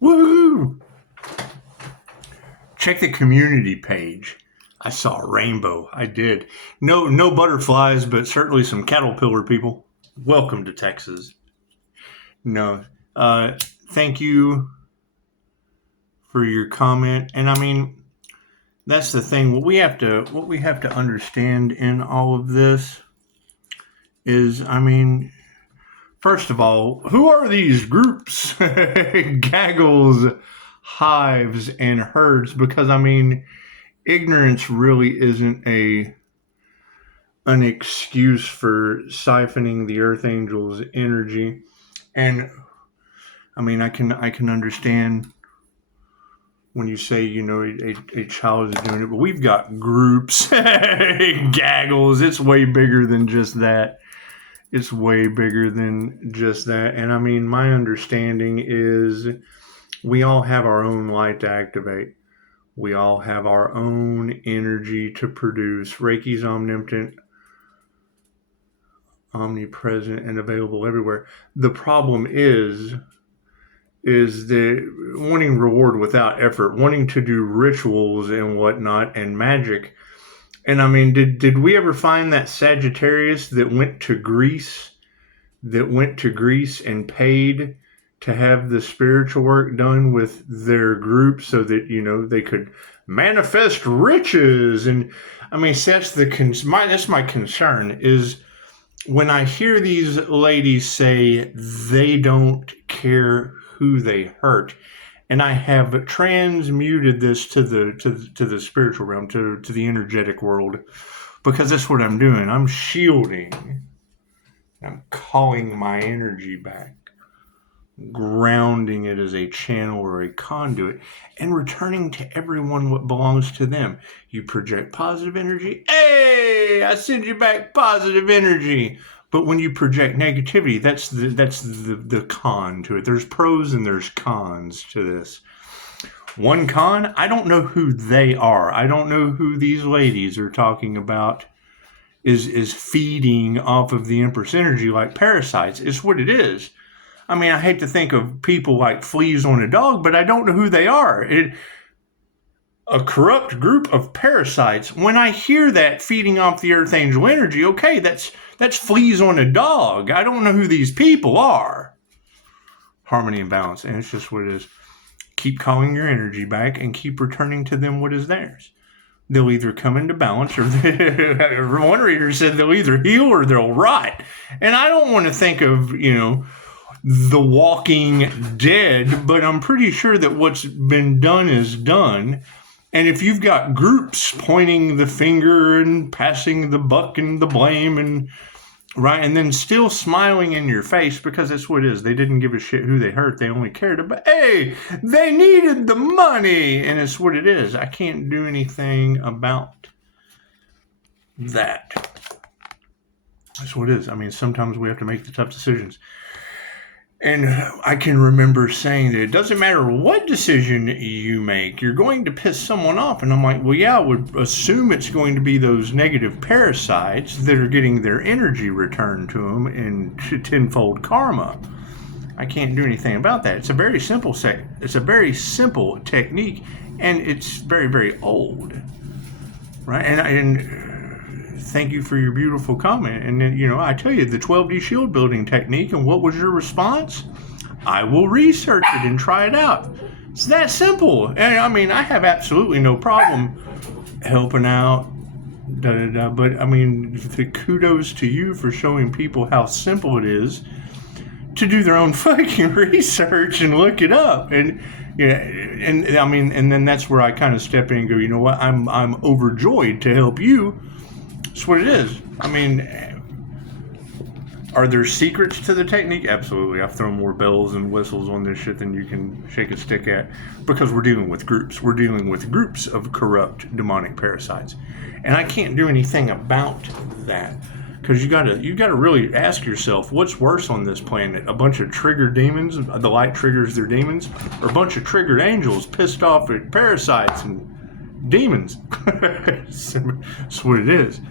Woohoo! Check the community page. I saw a rainbow. I did. No butterflies, but certainly some caterpillar people. Welcome to Texas. No. Thank you for your comment. And I mean, that's the thing. What we have to understand in all of this is, I mean, first of all, who are these groups? Gaggles, hives, and herds? Because I mean, ignorance really isn't an excuse for siphoning the Earth Angel's energy. And I mean, I can understand when you say, you know, a child is doing it, but we've got groups, gaggles. It's way bigger than just that. It's way bigger than just that. And I mean, my understanding is we all have our own light to activate. We all have our own energy to produce. Reiki's omnipresent, and available everywhere. The problem is the wanting reward without effort, wanting to do rituals and whatnot and magic. And I mean, did we ever find that Sagittarius that went to Greece and paid to have the spiritual work done with their group so that, you know, they could manifest riches? And I mean, that's my concern is when I hear these ladies say they don't care who they hurt, and I have transmuted this to the spiritual realm, to the energetic world, because that's what I'm doing. I'm shielding. I'm calling my energy back, grounding it as a channel or a conduit, and returning to everyone what belongs to them. You project positive energy. Hey, I send you back positive energy. But when you project negativity, that's the con to it. There's pros and there's cons to this. One con, I don't know who they are. I don't know who these ladies are talking about is feeding off of the Empress energy like parasites. It's what it is. I mean, I hate to think of people like fleas on a dog, but I don't know who they are. A corrupt group of parasites. When I hear that feeding off the Earth Angel energy, okay, that's fleas on a dog. I don't know who these people are. Harmony and balance, and it's just what it is. Keep calling your energy back and keep returning to them what is theirs. They'll either come into balance, or one reader said they'll either heal or they'll rot. And I don't want to think of, you know, The Walking Dead, but I'm pretty sure that what's been done is done. And if you've got groups pointing the finger and passing the buck and the blame and right, and then still smiling in your face, because that's what it is. They didn't give a shit who they hurt. They only cared about, hey, they needed the money. And it's what it is. I can't do anything about that. That's what it is. I mean, sometimes we have to make the tough decisions. And I can remember saying that it doesn't matter what decision you make, you're going to piss someone off. And I'm like, well, yeah, I would assume it's going to be those negative parasites that are getting their energy returned to them in tenfold karma. I can't do anything about that. It's a very simple technique, and it's very, very old, right? And thank you for your beautiful comment. And then, you know, I tell you, the 12D shield building technique, and what was your response? I will research it and try it out. It's that simple. And I mean, I have absolutely no problem helping out, but I mean, the kudos to you for showing people how simple it is to do their own fucking research and look it up. And yeah, and I mean, and then that's where I kind of step in and go, you know what, I'm overjoyed to help you. That's what it is. I mean, are there secrets to the technique? Absolutely. I've thrown more bells and whistles on this shit than you can shake a stick at, because we're dealing with groups. We're dealing with groups of corrupt demonic parasites. And I can't do anything about that, because you gotta really ask yourself, what's worse on this planet? A bunch of triggered demons, the light triggers their demons, or a bunch of triggered angels pissed off at parasites and demons? That's what it is.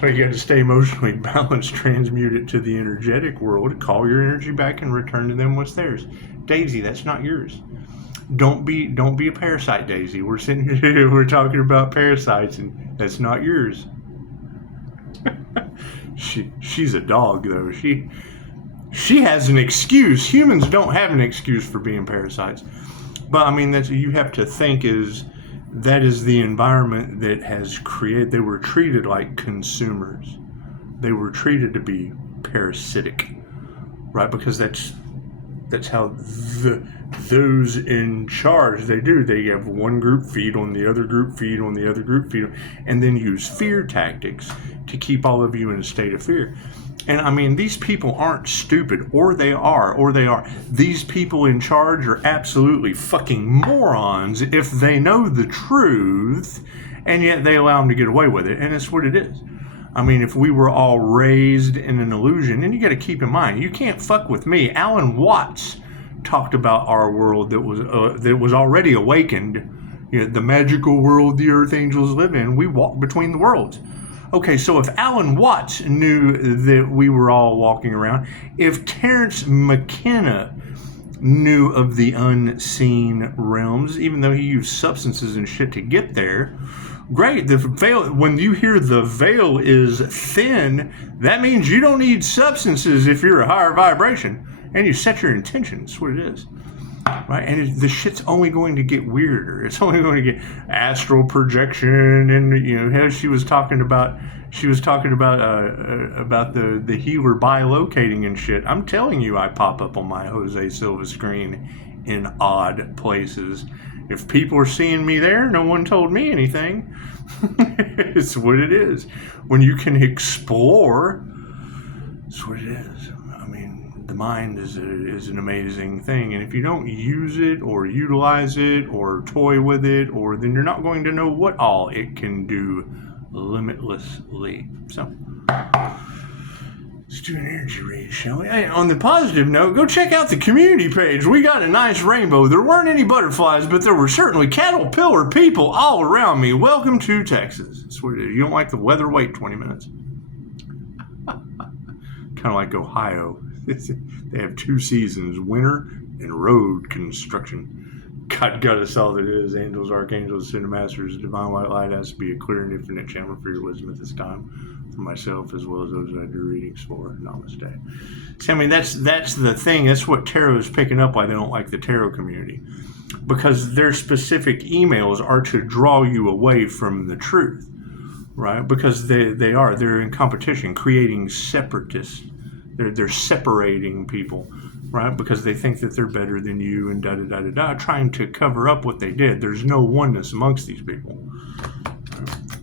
So you got to stay emotionally balanced, transmute it to the energetic world, call your energy back, and return to them what's theirs. Daisy, that's not yours. Don't be a parasite, Daisy. We're sitting here, we're talking about parasites, and that's not yours. She's a dog, though. She has an excuse. Humans don't have an excuse for being parasites. But I mean, that's, you have to think that is the environment that has created. They were treated like consumers. They were treated to be parasitic, right? Because that's how those in charge, they do. They have one group feed on the other group, feed on the other group, feed on, and then use fear tactics to keep all of you in a state of fear. And I mean, these people aren't stupid, or they are. These people in charge are absolutely fucking morons if they know the truth, and yet they allow them to get away with it, and it's what it is. I mean, if we were all raised in an illusion, and you got to keep in mind, you can't fuck with me. Alan Watts talked about our world that was already awakened, you know, the magical world the earth angels live in. We walk between the worlds. Okay, so if Alan Watts knew that we were all walking around, if Terence McKenna knew of the unseen realms, even though he used substances and shit to get there, great. The veil, when you hear the veil is thin, that means you don't need substances if you're a higher vibration, and you set your intentions. That's what it is, right? And the shit's only going to get weirder. It's only going to get astral projection, and you know, she was talking about the healer bilocating and shit. I'm telling you, I pop up on my Jose Silva screen in odd places. If people are seeing me there, no one told me anything. It's what it is. When you can explore, it's what it is. I mean, the mind is an amazing thing. And if you don't use it or utilize it or toy with it, or then you're not going to know what all it can do limitlessly. So, let's do an energy read, shall we? Hey, on the positive note, go check out the community page. We got a nice rainbow. There weren't any butterflies, but there were certainly caterpillar people all around me. Welcome to Texas. That's what it is. You don't like the weather? Wait 20 minutes. Kind of like Ohio. They have 2 seasons, winter and road construction. God got us all that is. Angels, archangels, cinemasters, divine white light has to be a clear and infinite channel for your wisdom at this time, for myself as well as those I do readings for. Namaste. See, I mean, that's the thing. That's what tarot is picking up why they don't like the tarot community, because their specific emails are to draw you away from the truth, right? Because they're in competition, creating separatists. They're separating people, right? Because they think that they're better than you and da-da-da-da-da, trying to cover up what they did. There's no oneness amongst these people.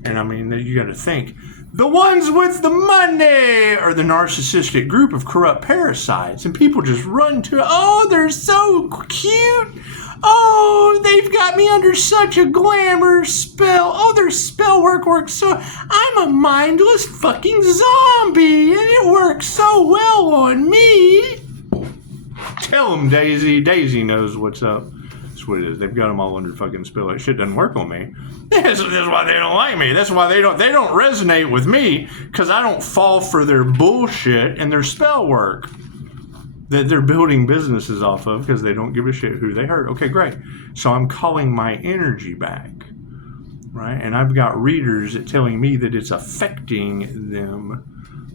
And I mean, you got to think, the ones with the money are the narcissistic group of corrupt parasites, and people just run to, oh, they're so cute. Oh, they've got me under such a glamour spell. Oh, their spell works so. I'm a mindless fucking zombie, and it works so well on me. Tell them, Daisy. Daisy knows what's up. That's what it is. They've got them all under fucking spell. That shit doesn't work on me. That's why they don't like me. That's why they don't resonate with me, because I don't fall for their bullshit and their spell work that they're building businesses off of, because they don't give a shit who they hurt. Okay, great. So I'm calling my energy back, right? And I've got readers that telling me that it's affecting them,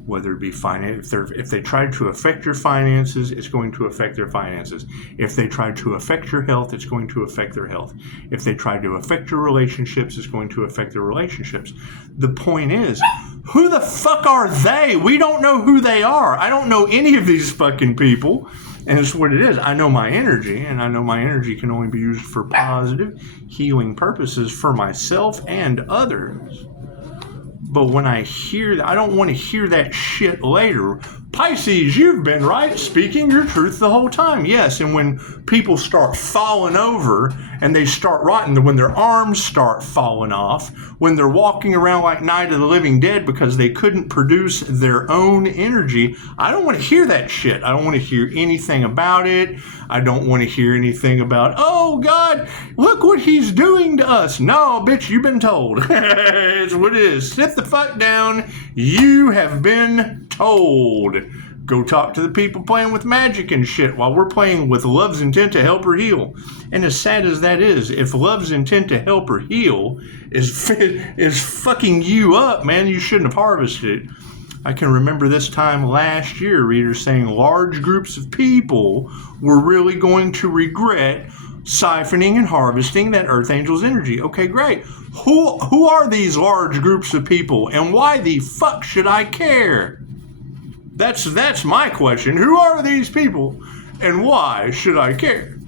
whether it be finance. If they try to affect your finances, it's going to affect their finances. If they try to affect your health, it's going to affect their health. If they try to affect your relationships, it's going to affect their relationships. The point is, who the fuck are they? We don't know who they are. I don't know any of these fucking people. And it's what it is. I know my energy, and I know my energy can only be used for positive, healing purposes for myself and others. But when I hear that, I don't want to hear that shit later. Pisces, you've been right, speaking your truth the whole time. Yes, and when people start falling over and they start rotting, when their arms start falling off, when they're walking around like Night of the Living Dead because they couldn't produce their own energy, I don't want to hear that shit. I don't want to hear anything about it. I don't want to hear anything about, oh God, look what he's doing to us. No, bitch, you've been told. It's what it is. Sit the fuck down. You have been told. Go talk to the people playing with magic and shit while we're playing with love's intent to help her heal. And as sad as that is, if love's intent to help her heal is fucking you up, man, you shouldn't have harvested it. I can remember this time last year, readers saying large groups of people were really going to regret siphoning and harvesting that Earth Angel's energy. Okay, great. Who are these large groups of people, and why the fuck should I care? That's my question. Who are these people, and why should I care?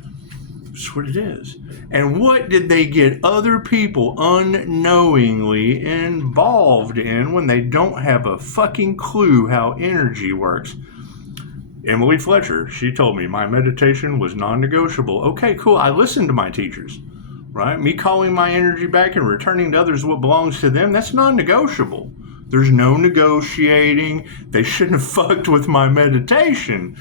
That's what it is. And what did they get other people unknowingly involved in when they don't have a fucking clue how energy works? Emily Fletcher, she told me my meditation was non-negotiable. Okay, cool. I listened to my teachers, right? Me calling my energy back and returning to others what belongs to them, that's non-negotiable. There's no negotiating. They shouldn't have fucked with my meditation.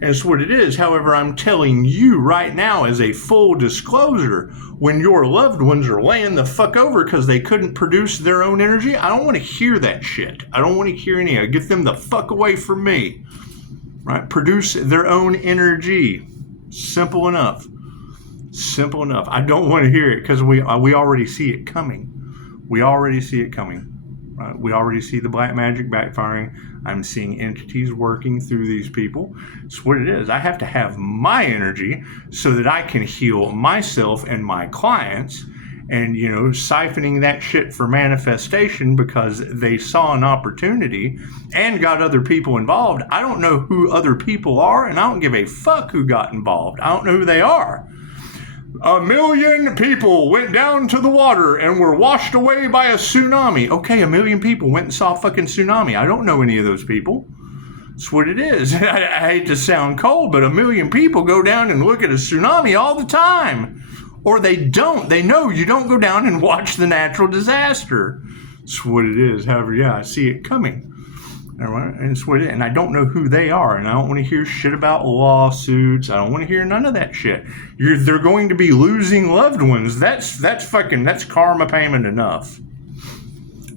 And it's what it is. However, I'm telling you right now as a full disclosure, when your loved ones are laying the fuck over because they couldn't produce their own energy, I don't want to hear that shit. I don't want to hear any of it. Get them the fuck away from me. Right? Produce their own energy. Simple enough. Simple enough. I don't want to hear it because we already see it coming. We already see it coming. Right? We already see the black magic backfiring. I'm seeing entities working through these people. It's what it is. I have to have my energy so that I can heal myself and my clients. And, siphoning that shit for manifestation because they saw an opportunity and got other people involved. I don't know who other people are, and I don't give a fuck who got involved. I don't know who they are. 1 million people went down to the water and were washed away by a tsunami. Okay, 1 million people went and saw a fucking tsunami. I don't know any of those people. That's what it is. I hate to sound cold, but 1 million people go down and look at a tsunami all the time. Or they don't. They know you don't go down and watch the natural disaster. That's what it is. However, yeah, I see it coming. And it's what it is. And I don't know who they are. And I don't want to hear shit about lawsuits. I don't want to hear none of that shit. They're going to be losing loved ones. That's karma payment enough.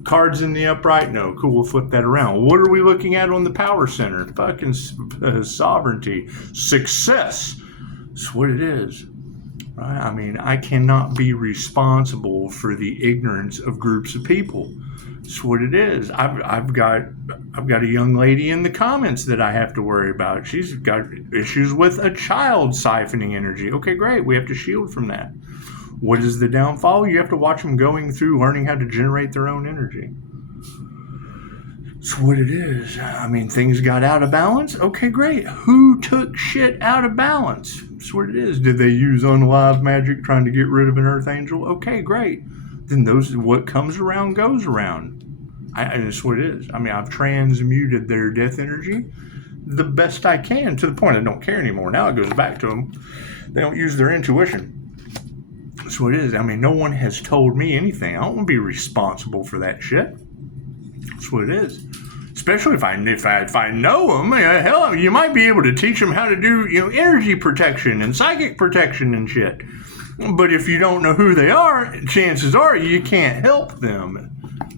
Cards in the upright? No. Cool, we'll flip that around. What are we looking at on the power center? Fucking sovereignty. Success. That's what it is. Right? I mean, I cannot be responsible for the ignorance of groups of people. That's what it is. I've got a young lady in the comments that I have to worry about. She's got issues with a child siphoning energy. Okay, great. We have to shield from that. What is the downfall? You have to watch them going through learning how to generate their own energy. That's what it is. I mean, things got out of balance. Okay, great. Who took shit out of balance? That's what it is. Did they use unalive magic trying to get rid of an Earth Angel? Okay, great. Then what comes around goes around. That's what it is. I mean, I've transmuted their death energy the best I can to the point I don't care anymore. Now it goes back to them. They don't use their intuition. That's what it is. I mean, no one has told me anything. I don't want to be responsible for that shit. That's what it is. Especially if I know them. Hell, you might be able to teach them how to do energy protection and psychic protection and shit. But if you don't know who they are, chances are you can't help them.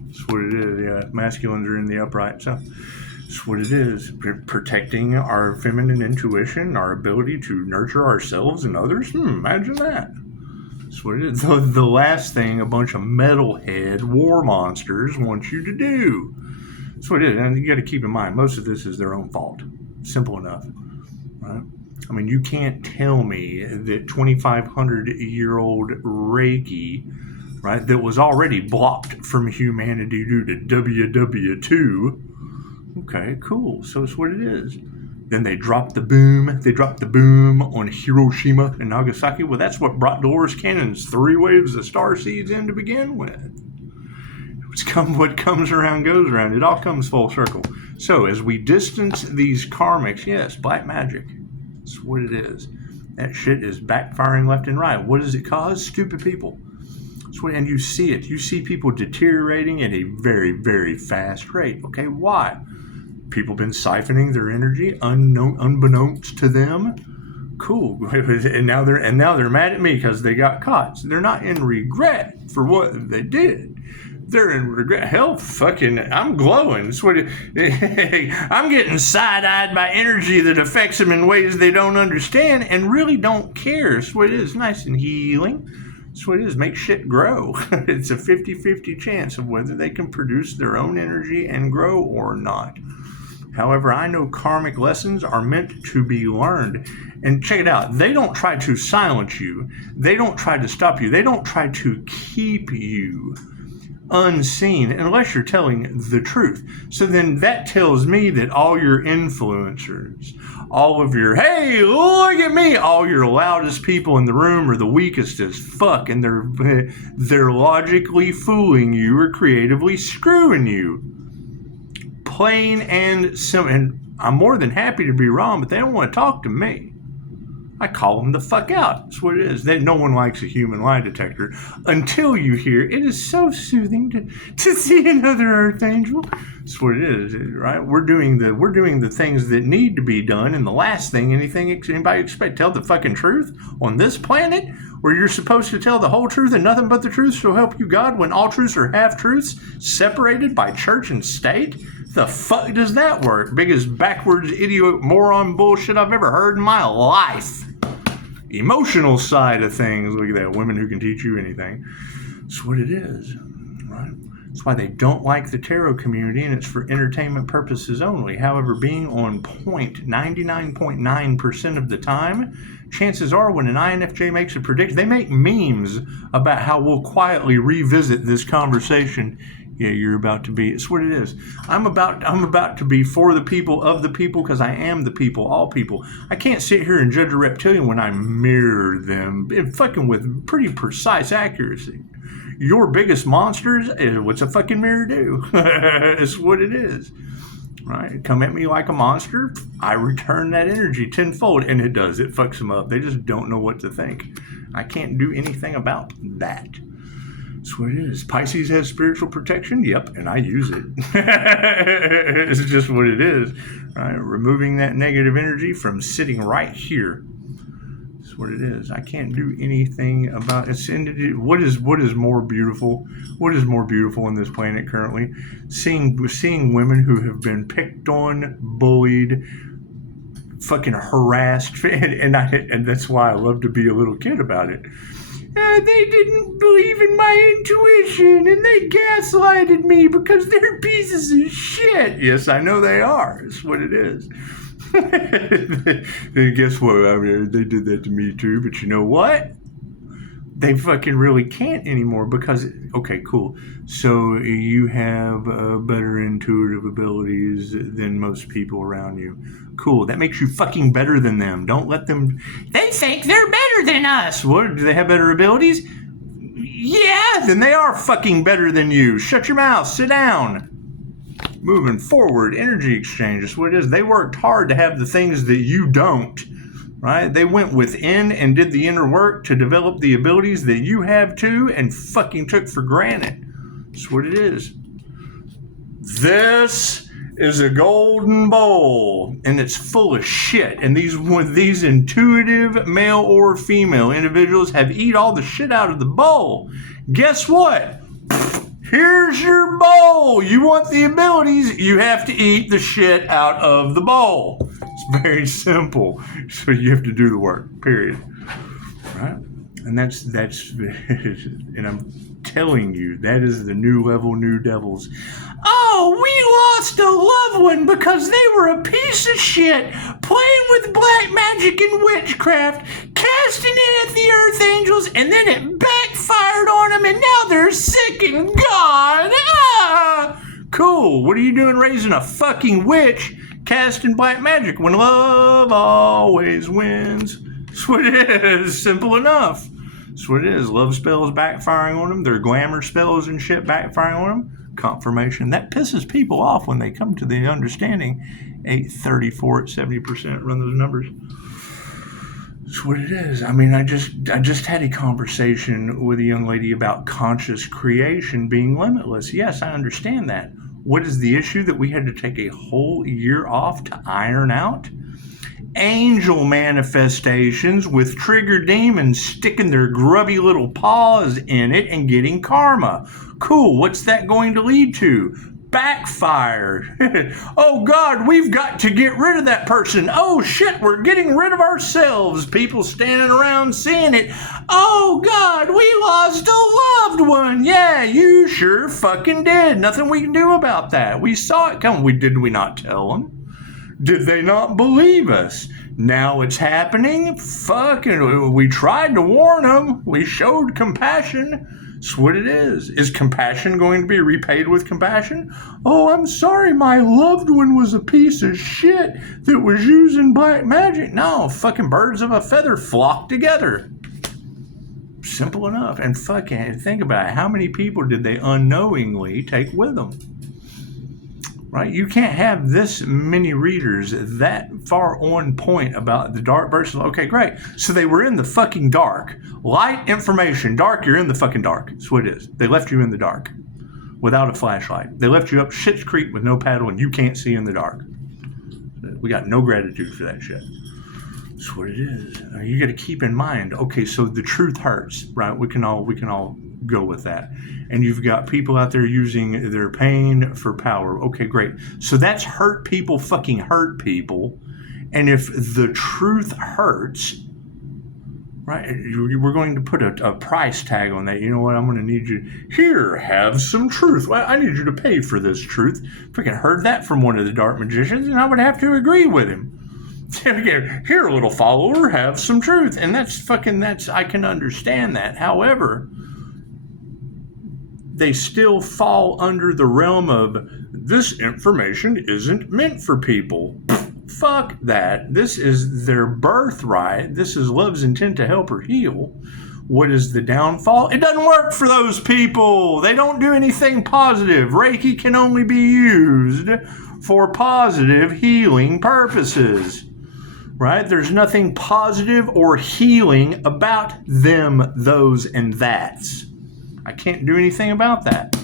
That's what it is. Yeah, masculines are in the upright. So that's what it is. Protecting our feminine intuition, our ability to nurture ourselves and others. Imagine that. That's what it is. The last thing a bunch of metalhead war monsters want you to do. That's what it is. And you got to keep in mind, most of this is their own fault. Simple enough. Right? I mean, you can't tell me that 2,500-year-old Reiki, right, that was already blocked from humanity due to WW2. Okay, cool. So it's what it is. Then they dropped the boom. They dropped the boom on Hiroshima and Nagasaki. Well, that's what brought Dolores Cannon's 3 waves of star seeds in to begin with. What comes around goes around. It all comes full circle. So as we distance these karmics, yes, black magic. That's what it is. That shit is backfiring left and right. What does it cause? Stupid people. And you see it. You see people deteriorating at a very, very fast rate. Okay, why? People been siphoning their energy unbeknownst to them. Cool. And now they're mad at me because they got caught. So they're not in regret for what they did. They're in regret. Hell, fucking, I'm glowing. That's what I'm getting side-eyed by energy that affects them in ways they don't understand and really don't care. That's what it is. Nice and healing. That's what it is. Make shit grow. It's a 50-50 chance of whether they can produce their own energy and grow or not. However, I know karmic lessons are meant to be learned. And check it out. They don't try to silence you. They don't try to stop you. They don't try to keep you unseen unless you're telling the truth. So then that tells me that all your influencers, all of your, hey, look at me, all your loudest people in the room are the weakest as fuck, and they're logically fooling you or creatively screwing you. Plain and simple. And I'm more than happy to be wrong, but they don't want to talk to me. I call them the fuck out. That's what it is. No one likes a human lie detector until you hear it is so soothing to see another Archangel. That's what it is, right? We're doing the things that need to be done, and the last thing anybody expect, tell the fucking truth on this planet, where you're supposed to tell the whole truth and nothing but the truth shall help you God, when all truths are half truths separated by church and state. The fuck does that work? Biggest backwards idiot moron bullshit I've ever heard in my life. Emotional side of things. Look at that. Women who can teach you anything. That's what it is, right? That's why they don't like the tarot community, and it's for entertainment purposes only. However, being on point 99.9% of the time, chances are when an INFJ makes a prediction, they make memes about how we'll quietly revisit this conversation. Yeah, you're about to be. It's what it is. I'm about to be for the people, of the people, because I am the people, all people. I can't sit here and judge a reptilian when I mirror them, fucking with pretty precise accuracy. Your biggest monsters is what's a fucking mirror do? It's what it is. Right? Come at me like a monster, I return that energy tenfold, and it does. It fucks them up. They just don't know what to think. I can't do anything about that. That's what it is. Pisces has spiritual protection. Yep, and I use it. It's just what it is. Right? Removing that negative energy from sitting right here. That's what it is. I can't do anything about it. What is more beautiful? What is more beautiful on this planet currently? Seeing women who have been picked on, bullied, fucking harassed, and that's why I love to be a little kid about it. They didn't believe in my intuition, and they gaslighted me because they're pieces of shit. Yes, I know they are. That's what it is. And guess what? I mean, they did that to me too, but you know what? They fucking really can't anymore because, okay, cool. So you have better intuitive abilities than most people around you. Cool. That makes you fucking better than them. Don't let them... They think they're better than us. What? Do they have better abilities? Yeah, then they are fucking better than you. Shut your mouth. Sit down. Moving forward, energy exchange is what it is. They worked hard to have the things that you don't. Right? They went within and did the inner work to develop the abilities that you have too and fucking took for granted. That's what it is. This is a golden bowl, and it's full of shit. And these intuitive male or female individuals have eat all the shit out of the bowl. Guess what? Here's your bowl. You want the abilities, you have to eat the shit out of the bowl. It's very simple. So you have to do the work, period. Right? And that's and I'm telling you, that is the new level, new devils. Oh, we lost a loved one because they were a piece of shit, playing with black magic and witchcraft, casting it at the Earth Angels, and then it backfired on them, and now they're sick and gone. Ah! Cool. What are you doing raising a fucking witch casting black magic when love always wins? That's what it is. Simple enough. That's what it is. Love spells backfiring on them. Their glamour spells and shit backfiring on them. Confirmation. That pisses people off when they come to the understanding. 834 at 70%. Run those numbers. That's what it is. I mean, I just had a conversation with a young lady about conscious creation being limitless. Yes, I understand that. What is the issue that we had to take a whole year off to iron out? angel manifestations with trigger demons sticking their grubby little paws in it and getting karma. Cool, what's that going to lead to? Backfire. Oh God, we've got to get rid of that person. Oh shit, we're getting rid of ourselves. People standing around seeing it. Oh God, we lost a loved one. Yeah, you sure fucking did. Nothing we can do about that. We saw it coming. Did we not tell them? Did they not believe us? Now it's happening. Fucking, we tried to warn them. We showed compassion. That's what it is. Is compassion going to be repaid with compassion? Oh, I'm sorry, my loved one was a piece of shit that was using black magic. No, fucking birds of a feather flock together. Simple enough. And fucking think about it. How many people did they unknowingly take with them? Right? You can't have this many readers that far on point about the dark versus. Okay, great. So they were in the fucking dark. Light, information, dark, you're in the fucking dark. That's what it is. They left you in the dark without a flashlight. They left you up Shit's Creek with no paddle and you can't see in the dark. We got no gratitude for that shit. That's what it is. You got to keep in mind, okay, so the truth hurts, right? We can all go with that. And you've got people out there using their pain for power. Okay, great. So that's hurt people fucking hurt people. And if the truth hurts, right, we're going to put a price tag on that. You know what? I'm going to need you. Here, have some truth. Well, I need you to pay for this truth. If I could heard that from one of the dark magicians, and I would have to agree with him. Here, little follower, have some truth. And I can understand that. However, they still fall under the realm of this information isn't meant for people. Fuck that. This is their birthright. This is love's intent to help or heal. What is the downfall? It doesn't work for those people. They don't do anything positive. Reiki can only be used for positive healing purposes. Right? There's nothing positive or healing about them, those, and that's. I can't do anything about that.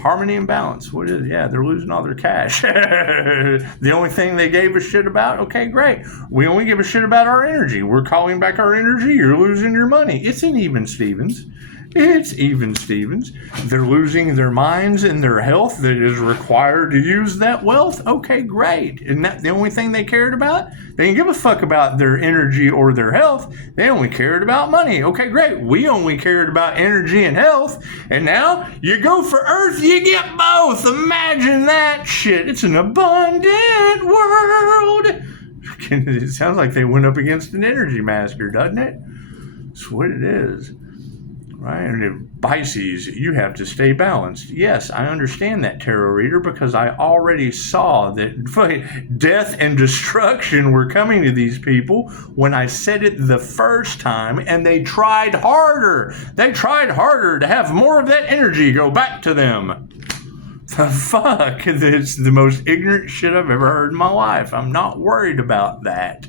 Harmony and balance. What is it? Yeah, they're losing all their cash. The only thing they gave a shit about, okay, great. We only give a shit about our energy. We're calling back our energy. You're losing your money. It's an even Stevens. It's even Stevens. They're losing their minds and their health that is required to use that wealth. Okay, great. Isn't that the only thing they cared about? They didn't give a fuck about their energy or their health. They only cared about money. Okay, great. We only cared about energy and health. And now you go for Earth, you get both. Imagine that shit. It's an abundant world. It sounds like they went up against an energy master, doesn't it? That's what it is. Right? And in Pisces, you have to stay balanced. Yes, I understand that, tarot reader, because I already saw that death and destruction were coming to these people when I said it the first time, and they tried harder. They tried harder to have more of that energy go back to them. Fuck, it's the most ignorant shit I've ever heard in my life. I'm not worried about that.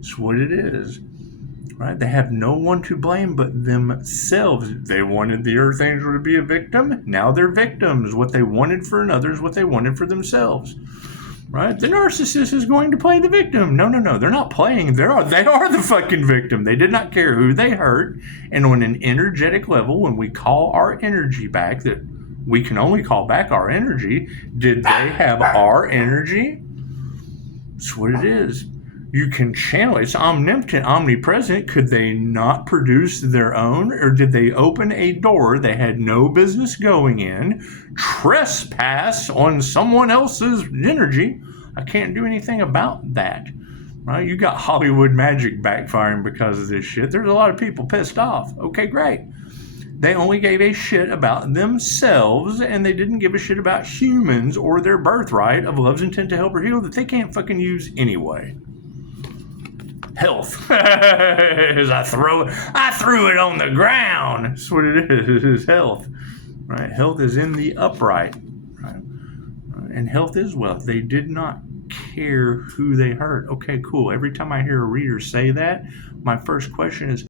It's what it is. Right? They have no one to blame but themselves. They wanted the Earth Angel to be a victim. Now they're victims. What they wanted for another is what they wanted for themselves. Right? The narcissist is going to play the victim. No. They're not playing. They are the fucking victim. They did not care who they hurt. And on an energetic level, when we call our energy back, that we can only call back our energy, did they have our energy? That's what it is. You can channel it. It's omnipotent, omnipresent. Could they not produce their own? Or did they open a door they had no business going in, trespass on someone else's energy? I can't do anything about that. Right? You got Hollywood magic backfiring because of this shit. There's a lot of people pissed off. Okay, great. They only gave a shit about themselves, and they didn't give a shit about humans or their birthright of love's intent to help or heal that they can't fucking use anyway. Health. As I threw it on the ground. That's what it is health. Right? Health is in the upright. Right? And health is wealth. They did not care who they hurt. Okay, cool. Every time I hear a reader say that, my first question is,